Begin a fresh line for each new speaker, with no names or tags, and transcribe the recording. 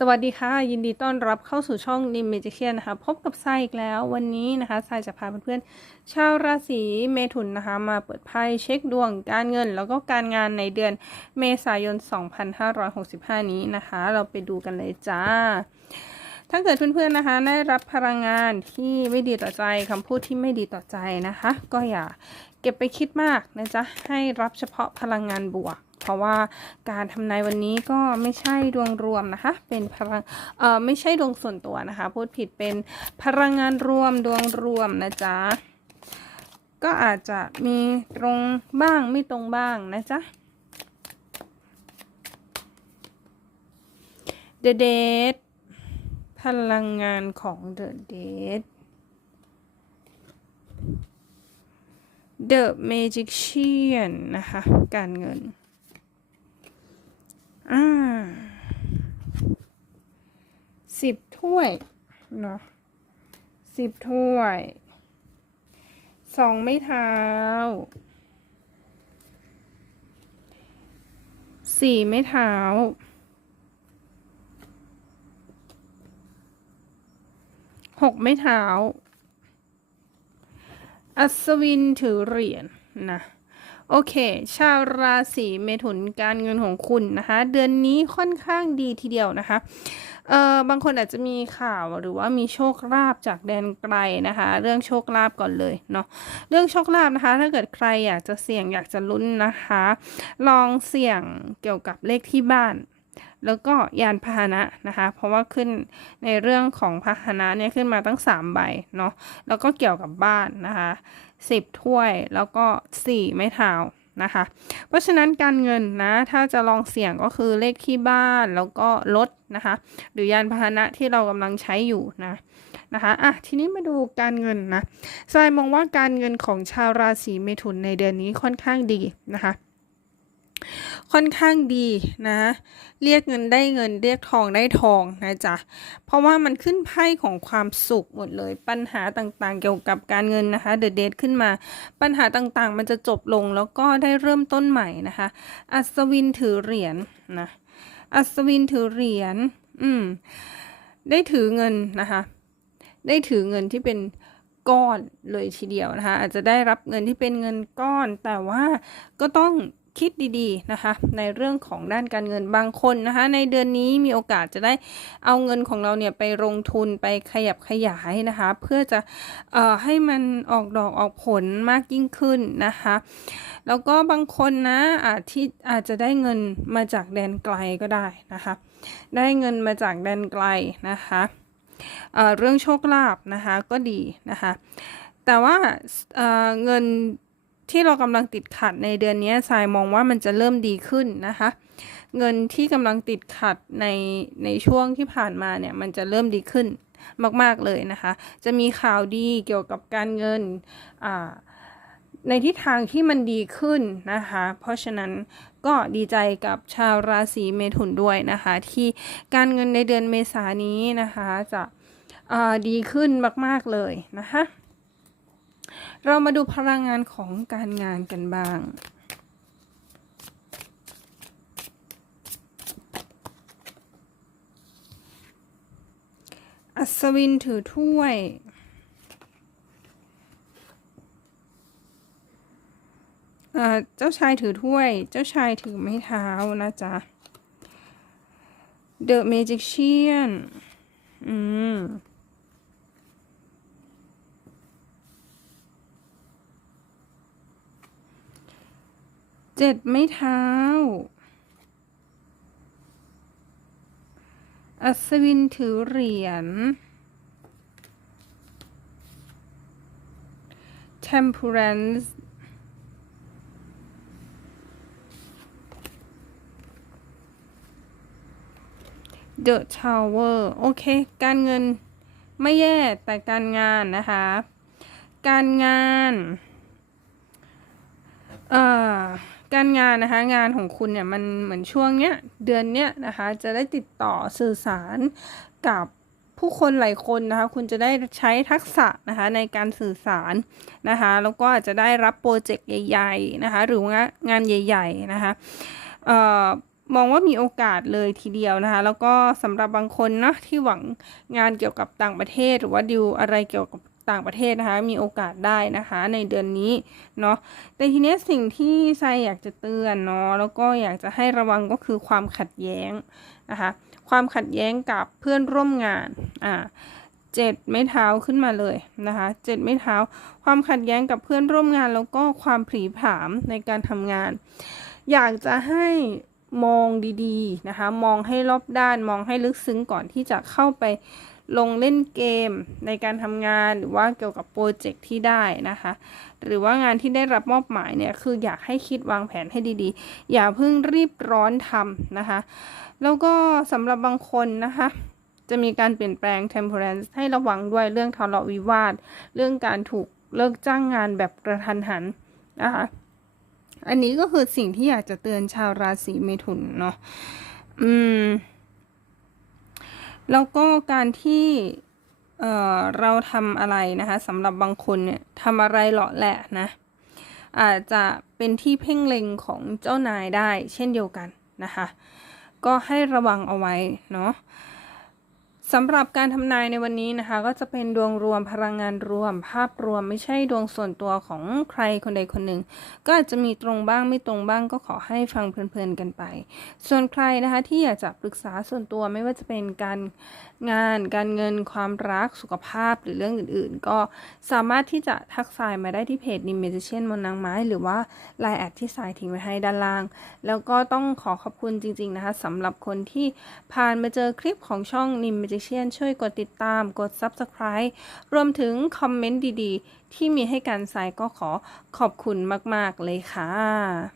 สวัสดีค่ะ ยินดีต้อนรับเข้าสู่ช่องนิมเมจิเคียนนะคะ พบกับไซอีกแล้ววันนี้นะคะไซจะพาเพื่อนๆชาวราศีเมถุนนะคะ มาเปิดไพ่เช็คดวงการเงิน แล้วก็การงานในเดือนเมษายน 2565 นี้นะคะ เราไปดูกันเลยจ้า ถ้าเกิดเพื่อนๆนะคะ ได้รับพลังงานที่ไม่ดีต่อใจคำพูดที่ไม่ดีต่อใจนะคะ ก็อย่าเก็บไปคิดมากนะจ๊ะให้รับเฉพาะพลังงานบวก เพราะว่าการทำนายวันนี้ก็ไม่ใช่ดวงรวมนะคะ เป็นพลังเอ่อไม่ใช่ดวงส่วนตัวนะคะ พูดผิดเป็นพลังงานรวมดวงรวมนะจ๊ะก็อาจจะมีตรงบ้างไม่ตรงบ้างนะจ๊ะ The Date พลังงานของ The Date The Magician นะคะ การเงิน อ่าสิบถ้วยเนาะสิบถ้วยสองไม้เท้าสี่ไม้เท้าหกไม้เท้า อัศวินถือเหรียญนะ โอเค ชาวราศีเมถุนการเงินของคุณนะคะ เดือนนี้ค่อนข้างดีทีเดียวนะคะเอ่อบางคนอาจจะมีข่าวหรือว่ามีโชคลาภจากแดนไกลนะคะ เรื่องโชคลาภก่อนเลยเนาะเรื่องโชคลาภนะคะ ถ้าเกิดใครอยากจะเสี่ยงอยากจะลุ้นนะคะ ลองเสี่ยงเกี่ยวกับเลขที่บ้าน แล้วก็ยานพาหนะนะคะ เพราะว่าขึ้นในเรื่องของพาหนะเนี่ยขึ้นมาตั้ง 3 ใบเนาะ แล้วก็เกี่ยวกับบ้านนะคะ 10 ถ้วย แล้วก็ 4 ไม้เท้านะคะ เพราะฉะนั้นการเงินนะ ถ้าจะลองเสี่ยงก็คือเลขที่บ้านแล้วก็รถนะคะ หรือยานพาหนะที่เรากำลังใช้อยู่นะนะคะอะทีนี้มาดูการเงินนะทรายมองว่าการเงินของชาวราศีเมถุนในเดือนนี้ค่อนข้างดีนะคะ ค่อนข้างดีนะ เรียกเงินได้เงินเรียกทองได้ทองนะจ๊ะ เพราะว่ามันขึ้นไพ่ของความสุขหมดเลย ปัญหาต่างๆ เกี่ยวกับการเงินนะคะ เดอะเดทขึ้นมา ปัญหาต่างๆ มันจะจบลงแล้วก็ได้เริ่มต้นใหม่นะคะ อัศวินถือเหรียญนะอัศวินถือเหรียญ อืม ได้ถือเงินนะคะ ได้ถือเงินที่เป็นก้อนเลยทีเดียวนะคะ อาจจะได้รับเงินที่เป็นเงินก้อน แต่ว่าก็ต้อง คิดดีๆนะคะ ในเรื่องของด้านการเงินบางคนนะคะ ในเดือนนี้มีโอกาสจะได้เอาเงินของเราเนี่ยไปลงทุนไปขยับขยายนะคะ เพื่อจะเอ่อให้มันออกดอกออกผลมากยิ่งขึ้นนะคะ แล้วก็บางคนนะอาจที่อาจจะได้เงินมาจากแดนไกลก็ได้นะคะ ได้เงินมาจากแดนไกลนะคะเเรื่องโชคลาภนะคะก็ดีนะคะ แต่ว่าเเงิน ที่เรากำลังติดขัดในเดือนนี้ทรายมองว่ามันจะเริ่มดีขึ้นนะคะ เงินที่กำลังติดขัดในในช่วงที่ผ่านมาเนี่ยมันจะเริ่มดีขึ้นมาก ๆ เลยนะคะ จะมีข่าวดีเกี่ยวกับการเงินในทิศทางที่มันดีขึ้นนะคะ เพราะฉะนั้นก็ดีใจกับชาวราศีเมถุนด้วยนะคะ ที่การเงินในเดือนเมษานี้นะคะจะดีขึ้นมาก ๆ เลยนะคะ เรามาดูพลังงานของการงานกันบ้างอัศวินถือถ้วย เจ้าชายถือถ้วย เจ้าชายถือไม้เท้านะจ๊ะ The Magician อืม เจ็ดไม้เท้า อัศวินถือเหรียญ temperance the tower โอเค การเงินไม่แย่แต่การงานนะคะ การงาน เอ่อ การงานนะคะงานของคุณเนี่ยมันเหมือนช่วงเนี้ยเดือนเนี้ยนะคะจะได้ติดต่อสื่อสารกับผู้คนหลายคนนะคะคุณจะได้ใช้ทักษะนะคะในการสื่อสารนะคะแล้วก็อาจจะได้รับโปรเจกต์ใหญ่ๆนะคะหรือว่างานใหญ่ ๆนะคะเอ่อมองว่ามีโอกาสเลยทีเดียวนะคะแล้วก็สำหรับบางคนนะที่หวังงานเกี่ยวกับต่างประเทศ หรือว่าดิวอะไรเกี่ยวกับ ต่างประเทศนะคะ มีโอกาสได้นะคะในเดือนนี้เนาะแต่ทีนี้สิ่งที่ไซอยากจะเตือนเนาะแล้วก็อยากจะให้ระวังก็คือความขัดแย้งนะคะความขัดแย้งกับเพื่อนร่วมงานอ่าเจ็ดไม้เท้าขึ้นมาเลยนะคะเจ็ดไม้เท้า ความขัดแย้งกับเพื่อนร่วมงานแล้วก็ความผลีผามในการทำงาน อยากจะให้มองดีๆนะคะ มองให้รอบด้าน มองให้ลึกซึ้งก่อนที่จะเข้าไป ลงเล่นเกมในการทำงานหรือว่าเกี่ยวกับโปรเจกต์ที่ได้นะคะ หรือว่างานที่ได้รับมอบหมายเนี่ยคืออยากให้คิดวางแผนให้ดีๆ อย่าเพิ่งรีบร้อนทำนะคะ แล้วก็สำหรับบางคนนะคะจะมีการเปลี่ยนแปลง temperance ให้ระวังด้วยเรื่องทะเลาะวิวาท เรื่องการถูกเลิกจ้างงานแบบกระทันหันนะคะ อันนี้ก็คือสิ่งที่อยากจะเตือนชาวราศีเมถุนเนาะ อืม แล้วก็การที่เออเราทำอะไรนะคะสำหรับบางคนเนี่ยทำอะไรเหลาะแหละนะอาจจะเป็นที่เพ่งเล็งของเจ้านายได้เช่นเดียวกันนะคะ ก็ให้ระวังเอาไว้เนาะ สำหรับการทำนายในวันนี้นะคะ ก็จะเป็นดวงรวมพลังงานรวม ภาพรวมไม่ใช่ดวงส่วนตัวของใครคนใดคนหนึ่ง ก็อาจจะมีตรงบ้างไม่ตรงบ้างก็ขอให้ฟังเพลินๆกันไป ส่วนใครนะคะที่อยากจะปรึกษาส่วนตัวไม่ว่าจะเป็นการงานการเงินความรักสุขภาพหรือเรื่องอื่นๆ ก็สามารถที่จะทักทายมาได้ที่เพจนิมเมจิเชนมนนางไม้ หรือว่าไลน์แอดที่สายทิ้งไว้ให้ด้านล่าง แล้วก็ต้องขอขอบคุณจริง ๆนะคะสำหรับคนที่ผ่านมาเจอคลิปของช่องนิมเมจิเชียนช่วยกดติดตามกด Subscribe รวมถึงคอมเมนต์ดีๆ ที่มีให้การใส่ก็ขอขอบคุณมาก ๆ เลยค่ะ